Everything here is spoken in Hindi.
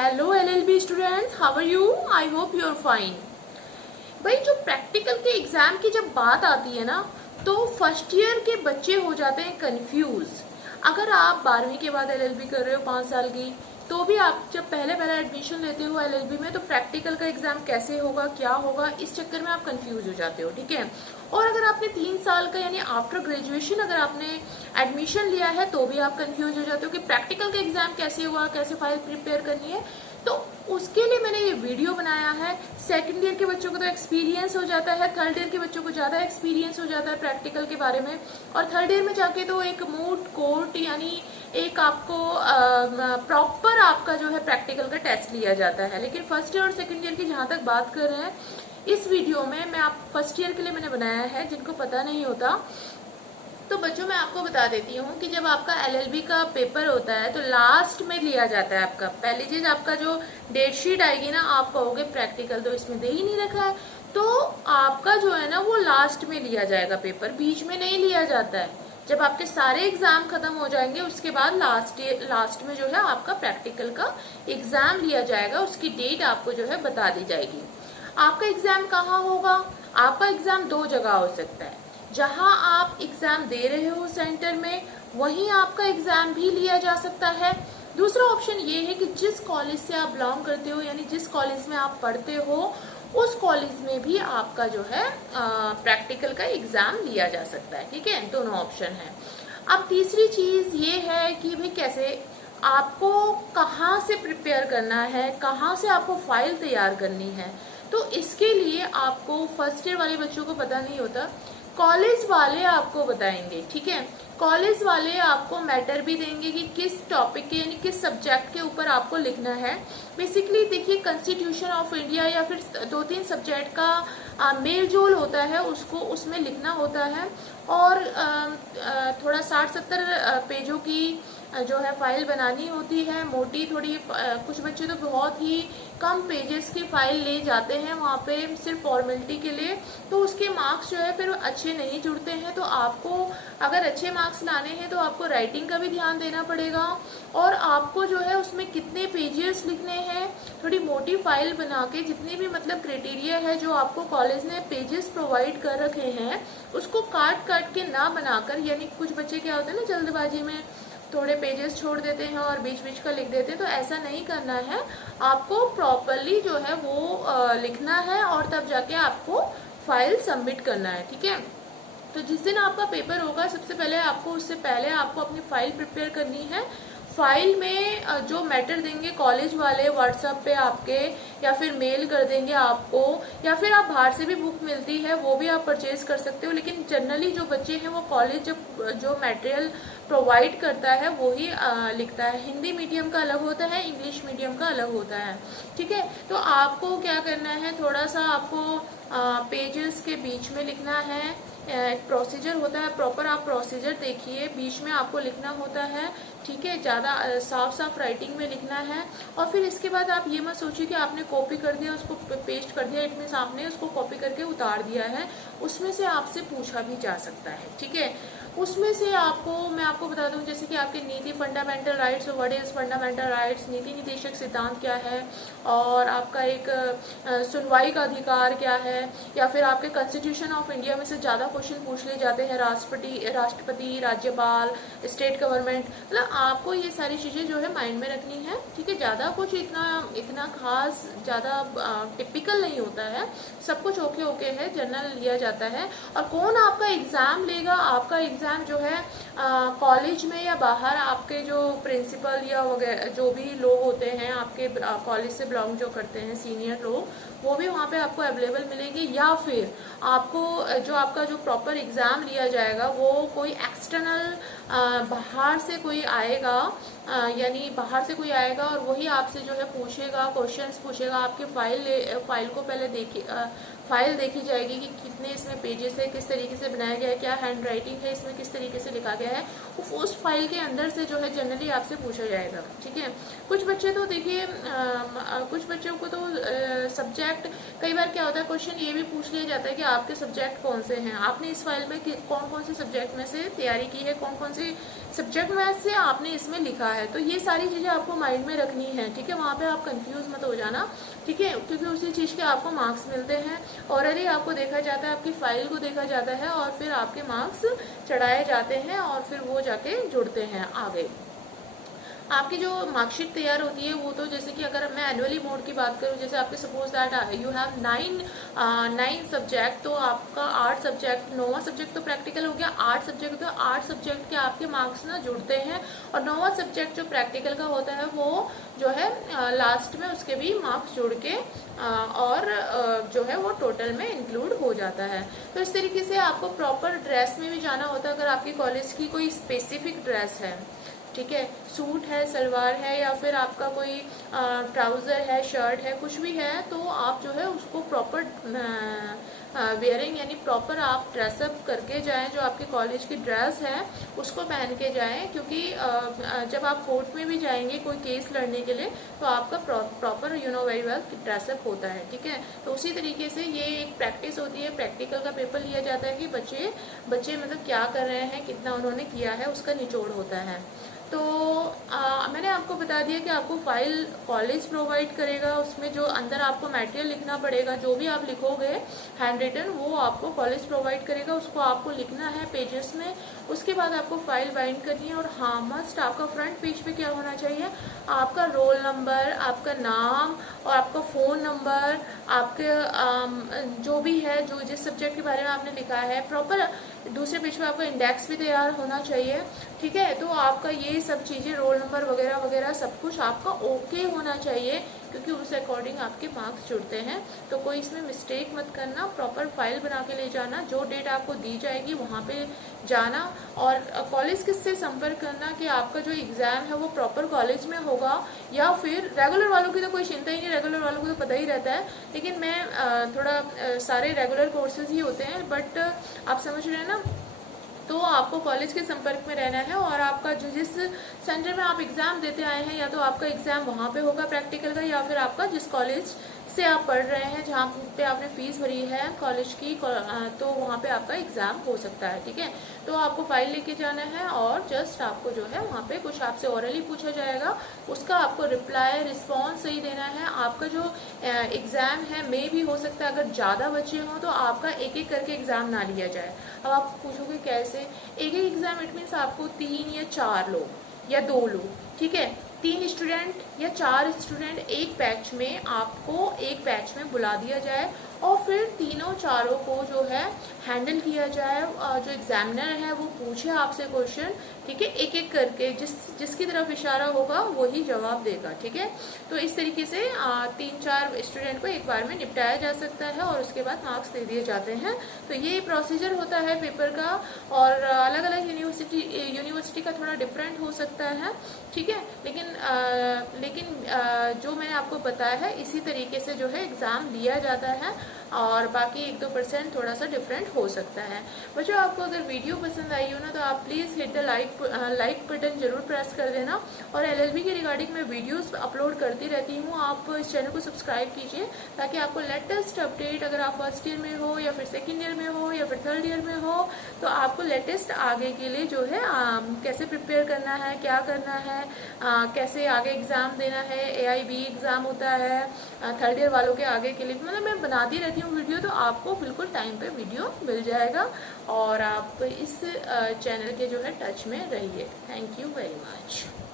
Hello LLB students, how are you? I hope you are fine. भाई, जो प्रैक्टिकल के एग्जाम की जब बात आती है ना, तो फर्स्ट ईयर के बच्चे हो जाते हैं कंफ्यूज। अगर आप 12वीं के बाद एलएलबी कर रहे हो 5 साल की, तो भी आप जब पहले पहले एडमिशन लेते हो एलएलबी में, तो प्रैक्टिकल का एग्जाम कैसे होगा, क्या होगा, इस चक्कर में आप कंफ्यूज हो जाते हो। ठीक है। और अगर आपने 3 साल का यानी आफ्टर ग्रेजुएशन अगर आपने एडमिशन लिया है, तो भी आप कंफ्यूज हो जाते हो कि प्रैक्टिकल का एग्जाम कैसे होगा, कैसे फाइल प्रिपेयर करनी है। तो उसके लिए मैंने ये वीडियो बनाया है। सेकंड ईयर के बच्चों को तो एक्सपीरियंस हो जाता है, थर्ड ईयर के बच्चों को ज़्यादा एक्सपीरियंस हो जाता है प्रैक्टिकल के बारे में, और थर्ड ईयर में जाके तो एक मूट कोर्ट यानी एक आपको प्रॉपर आपका जो है प्रैक्टिकल का टेस्ट लिया जाता है। लेकिन फर्स्ट ईयर और सेकंड ईयर की जहाँ तक बात कर रहे हैं, इस वीडियो में मैं आप फर्स्ट ईयर के लिए मैंने बनाया है, जिनको पता नहीं होता। तो बच्चों, मैं आपको बता देती हूँ कि जब आपका एलएलबी का पेपर होता है तो लास्ट में लिया जाता है आपका। पहली चीज, आपका जो डेट शीट आएगी ना, आप कहोगे प्रैक्टिकल तो इसमें दे ही नहीं रखा है, तो आपका जो है ना वो लास्ट में लिया जाएगा पेपर, बीच में नहीं लिया जाता है। जब आपके सारे एग्जाम खत्म हो जाएंगे उसके बाद लास्ट में जो है आपका प्रैक्टिकल का एग्जाम लिया जाएगा, उसकी डेट आपको जो है बता दी जाएगी। आपका एग्जाम कहाँ होगा? आपका एग्जाम 2 जगह हो सकता है। जहां आप एग्जाम दे रहे हो सेंटर में, वहीं आपका एग्जाम भी लिया जा सकता है। दूसरा ऑप्शन ये है कि जिस कॉलेज से आप बिलोंग करते हो यानी जिस कॉलेज में आप पढ़ते हो, उस कॉलेज में भी आपका जो है प्रैक्टिकल का एग्जाम लिया जा सकता है। ठीक है, दोनों ऑप्शन है। अब तीसरी चीज ये है कि भाई कैसे आपको कहाँ से प्रिपेयर करना है, कहाँ से आपको फाइल तैयार करनी है। तो इसके लिए आपको फर्स्ट ईयर वाले बच्चों को पता नहीं होता, कॉलेज वाले आपको बताएंगे। ठीक है, कॉलेज वाले आपको मैटर भी देंगे कि किस टॉपिक के यानी किस सब्जेक्ट के ऊपर आपको लिखना है। बेसिकली देखिए, कॉन्स्टिट्यूशन ऑफ इंडिया या फिर 2-3 सब्जेक्ट का मेल जोल होता है, उसको उसमें लिखना होता है। और थोड़ा 60-70 पेजों की जो है फाइल बनानी होती है, मोटी थोड़ी। कुछ बच्चे तो बहुत ही कम पेजेस की फाइल ले जाते हैं वहाँ पे सिर्फ फॉर्मेलिटी के लिए, तो उसके मार्क्स जो है फिर अच्छे नहीं जुड़ते हैं। तो आपको अगर अच्छे मार्क्स लाने हैं तो आपको राइटिंग का भी ध्यान देना पड़ेगा, और आपको जो है उसमें कितने पेजेस लिखने हैं, थोड़ी मोटी फाइल बना के, जितनी भी मतलब क्राइटेरिया है जो आपको कॉलेज ने पेजेस प्रोवाइड कर रखे हैं, उसको काट काट के ना बनाकर, यानी कुछ बच्चे क्या होते हैं ना, जल्दबाजी में थोड़े पेजेस छोड़ देते हैं और बीच बीच का लिख देते हैं, तो ऐसा नहीं करना है। आपको प्रॉपरली जो है वो लिखना है और तब जाके आपको फाइल सबमिट करना है। ठीक है, तो जिस दिन आपका पेपर होगा, सबसे पहले आपको उससे पहले आपको अपनी फाइल प्रिपेयर करनी है। फाइल में जो मैटर देंगे कॉलेज वाले व्हाट्सएप पे आपके, या फिर मेल कर देंगे आपको, या फिर आप बाहर से भी बुक मिलती है वो भी आप परचेज कर सकते हो। लेकिन जनरली जो बच्चे हैं वो कॉलेज जो मटेरियल प्रोवाइड करता है वो ही लिखता है। हिंदी मीडियम का अलग होता है, इंग्लिश मीडियम का अलग होता है। ठीक है, तो आपको क्या करना है, थोड़ा सा आपको पेजेस के बीच में लिखना है। एक प्रोसीजर होता है प्रॉपर, आप प्रोसीजर देखिए, बीच में आपको लिखना होता है। ठीक है, ज़्यादा साफ साफ राइटिंग में लिखना है। और फिर इसके बाद आप ये मत सोचिए कि आपने कॉपी कर दिया, उसको पेस्ट कर दिया, इट मीन्स आपने उसको कॉपी करके उतार दिया है। उसमें से आपसे पूछा भी जा सकता है। ठीक है, उसमें से आपको मैं आपको बता दूं, जैसे कि आपके नीति fundamental rights, what is fundamental rights, नीति निदेशक सिद्धांत क्या है, और आपका एक सुनवाई का अधिकार क्या है, या फिर आपके कॉन्स्टिट्यूशन ऑफ इंडिया में से ज़्यादा क्वेश्चन पूछ लिए जाते हैं, राष्ट्रपति, राज्यपाल, स्टेट गवर्नमेंट, मतलब आपको ये सारी चीज़ें जो है माइंड में रखनी है। ठीक है, ज़्यादा कुछ इतना खास ज़्यादा टिपिकल नहीं होता है, सब कुछ ओके ओके है, जनरल लिया जाता है। और कौन आपका एग्ज़ाम लेगा, आपका एग्ज़ाम जो है कॉलेज में या बाहर, आपके जो प्रिंसिपल या वगैरह जो भी लोग होते हैं आपके कॉलेज से बिलोंग जो करते हैं, सीनियर लोग, वो भी वहाँ पे आपको अवेलेबल मिलेंगे। या फिर आपको जो आपका जो प्रॉपर एग्ज़ाम लिया जाएगा वो कोई एक्सटर्नल बाहर से कोई आएगा, यानी बाहर से कोई आएगा और वही आपसे जो है पूछेगा, क्वेश्चंस पूछेगा। आपके फाइल को पहले फाइल देखी जाएगी कि कितने इसमें पेजेस है, किस तरीके से बनाया गया है, क्या हैंड राइटिंग है इसमें, किस तरीके से लिखा गया है, उस फाइल के अंदर से जो है जनरली आपसे पूछा जाएगा। ठीक है, कुछ बच्चे तो देखिए, कुछ बच्चों को तो सब्जेक्ट, कई बार क्या होता है क्वेश्चन ये भी पूछ लिया जाता है कि आपके सब्जेक्ट कौन से हैं, आपने इस फाइल में कौन कौन से सब्जेक्ट में से तैयारी की है, कौन कौन से सब्जेक्ट में से आपने इसमें लिखा है। तो ये सारी चीज़ें आपको माइंड में रखनी है, ठीक है, वहाँ पे आप कंफ्यूज मत हो जाना, ठीक है, क्योंकि उसी चीज़ के आपको मार्क्स मिलते हैं। ऑरली आपको देखा जाता है, आपकी फाइल को देखा जाता है और फिर आपके मार्क्स चढ़ाए जाते हैं और फिर वो जाके जुड़ते हैं आगे। आपकी जो मार्कशीट तैयार होती है वो तो जैसे कि अगर मैं एनुअली मोड की बात करूँ, जैसे आपके suppose that you have 9 subject, तो आपका 8 सब्जेक्ट, 9वां सब्जेक्ट तो प्रैक्टिकल हो गया, 8 सब्जेक्ट, तो 8 सब्जेक्ट के आपके मार्क्स ना जुड़ते हैं। और 9वां सब्जेक्ट जो प्रैक्टिकल का होता है वो जो है लास्ट में उसके भी मार्क्स जुड़ के और जो है वो टोटल में इंक्लूड हो जाता है। तो इस तरीके से आपको प्रॉपर ड्रेस में भी जाना होता है। अगर आपकी कॉलेज की कोई स्पेसिफिक ड्रेस है, ठीक है, सूट है, सलवार है, या फिर आपका कोई ट्राउज़र है, शर्ट है, कुछ भी है, तो आप जो है उसको प्रॉपर वेयरिंग यानी प्रॉपर आप ड्रेसअप करके जाएं। जो आपके कॉलेज की ड्रेस है उसको पहन के जाएं, क्योंकि जब आप कोर्ट में भी जाएंगे कोई केस लड़ने के लिए तो आपका proper you know very well dress up होता है, ठीक है। तो उसी तरीके से ये एक प्रैक्टिस होती है, प्रैक्टिकल का पेपर लिया जाता है कि बच्चे मतलब क्या कर रहे हैं, कितना उन्होंने किया है, उसका निचोड़ होता है। तो मैंने आपको बता दिया कि आपको फाइल कॉलेज प्रोवाइड करेगा, उसमें जो अंदर आपको मटेरियल लिखना पड़ेगा, जो भी आप लिखोगे हैंड रिटन वो आपको कॉलेज प्रोवाइड करेगा, उसको आपको लिखना है पेजेस में। उसके बाद आपको फाइल बाइंड करनी है। और हाँ, मस्ट आपका फ्रंट पेज पे क्या होना चाहिए, आपका रोल नंबर, आपका नाम और आपका फ़ोन नंबर, आपके जो भी है, जो जिस सब्जेक्ट के बारे में आपने लिखा है, प्रॉपर दूसरे पेज पे आपका इंडेक्स भी तैयार होना चाहिए, ठीक है। तो आपका ये सब चीज़ें, रोल नंबर वगैरह वगैरह सब कुछ आपका ओके होना चाहिए, क्योंकि उस अकॉर्डिंग आपके मार्क्स जुड़ते हैं। तो कोई इसमें मिस्टेक मत करना, प्रॉपर फाइल बना के ले जाना, जो डेट आपको दी जाएगी वहाँ पे जाना। और कॉलेज किससे संपर्क करना कि आपका जो एग्ज़ाम है वो प्रॉपर कॉलेज में होगा, या फिर रेगुलर वालों की तो कोई चिंता ही नहीं, रेगुलर वालों को तो पता ही रहता है, लेकिन मैं थोड़ा सारे रेगुलर कोर्सेज ही होते हैं, बट आप समझ रहे हैं ना। तो आपको कॉलेज के संपर्क में रहना है, और आपका जो जिस सेंटर में आप एग्ज़ाम देते आए हैं, या तो आपका एग्ज़ाम वहाँ पे होगा प्रैक्टिकल का, या फिर आपका जिस कॉलेज से आप पढ़ रहे हैं, जहाँ पे आपने फ़ीस भरी है कॉलेज की, तो वहाँ पे आपका एग्ज़ाम हो सकता है, ठीक है। तो आपको फाइल लेके जाना है और जस्ट आपको जो है वहाँ पे कुछ आपसे ओरली पूछा जाएगा, उसका आपको रिप्लाई रिस्पॉन्स सही देना है। आपका जो एग्ज़ाम है मे भी हो सकता है अगर ज़्यादा बच्चे हों तो आपका एक एक करके एग्ज़ाम ना लिया जाए। अब आप पूछोगे कैसे, एक एक एग्ज़ाम इट मीन्स आपको 3 या 4 लोग या 2 लोग, ठीक है, 3 स्टूडेंट या 4 स्टूडेंट एक बैच में, आपको एक बैच में बुला दिया जाए और फिर तीनों चारों को जो है हैंडल किया जाए। जो एग्जामिनर है वो पूछे आपसे क्वेश्चन, ठीक है, एक एक करके, जिसकी तरफ इशारा होगा वही जवाब देगा, ठीक है। तो इस तरीके से 3-4 स्टूडेंट को एक बार में निपटाया जा सकता है और उसके बाद मार्क्स दे दिए जाते हैं। तो ये प्रोसीजर होता है पेपर का, और अलग अलग यूनिवर्सिटी का थोड़ा डिफरेंट हो सकता है, ठीक है, लेकिन जो मैंने आपको बताया है इसी तरीके से जो है एग्ज़ाम लिया जाता है, और बाकी 1-2% थोड़ा सा डिफरेंट हो सकता है। बच्चों, आपको अगर वीडियो पसंद आई हो ना तो आप please hit the like button जरूर प्रेस कर देना। और LLB के रिगार्डिंग मैं वीडियोस अपलोड करती रहती हूँ, आप इस चैनल को सब्सक्राइब कीजिए ताकि आपको लेटेस्ट अपडेट, अगर आप फर्स्ट ईयर में हो या फिर सेकेंड ईयर में हो या फिर थर्ड ईयर में हो, तो आपको लेटेस्ट आगे के लिए जो है कैसे प्रिपेयर करना है, क्या करना है, कैसे आगे एग्ज़ाम देना है, AIB एग्ज़ाम होता है थर्ड ईयर वालों के आगे के लिए, मतलब मैं बनाती रहती हूँ वीडियो, तो आपको बिल्कुल टाइम पे वीडियो मिल जाएगा और आप इस चैनल के जो है टच में रहिए। Thank you very much.